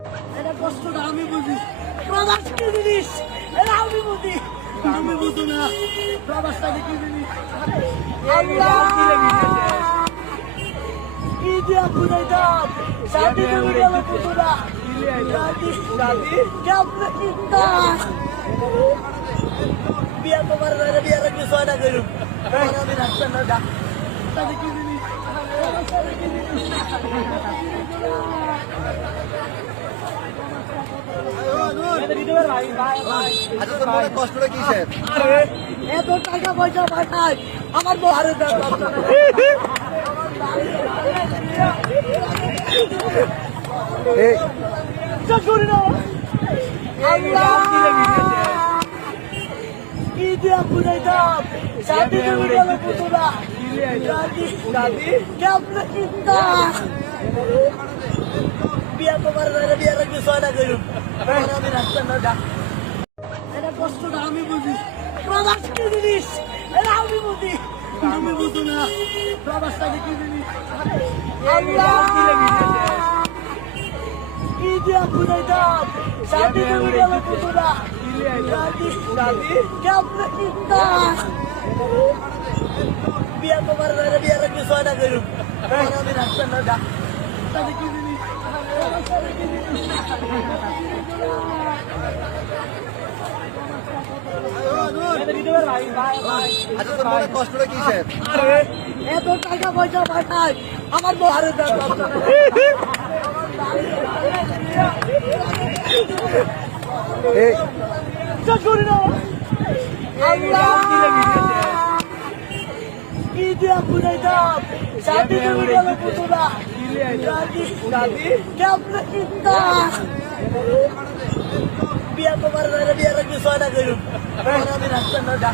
এটা কষ্টটা আমি বুঝি, প্রবাস কি জিনিস এটা আমি বুঝি, আমি বুঝি না প্রবাসটাকে কি জিনিস। আল্লাহ কি দিয়া বুঝাইতাম, শান্তি তুমি গেল বুঝো না, কেমনে চিন্তা বিয়া তোমার বিয়ার কি ছয়টা করুন আমি রাখতাম না তাদের কি জিনিস। কষ্টটা কিসের? এত টাকা পয়সা পাঠায় আমার বহারে করি না। কি দিয়া বুঝাইতাম, শান্তি তুমি গেল বুঝো না, কেমনে চিন্তা বিয়া তোমার বিয়ার কি ছয়টা করুন আমি রাখতাম না। এটা কষ্টটা আমি বুঝি, প্রবাস কি জিনিস এটা আমি বুঝি, আমি বুঝি না প্রবাসটাকে কি জিনিস। কি দিয়া বুঝাইতাম, শান্তি তুমি গেল বুঝো না, কেমনে চিন্তা বিয়া তোমার বিয়ার কি ছয়টা করুন আমি রাখতাম না তাদের কি জিনিস। কষ্টটা কিসের? এত টাকা পয়সা পাঠায় আমার বহারে করি না। কি দিয়া বুঝাইতাম, শান্তি তুমি গেল বুঝো না, কেমনে চিন্তা বিয়া তোমার বিয়ার কি ছয়টা করুন আমি রাখতাম না।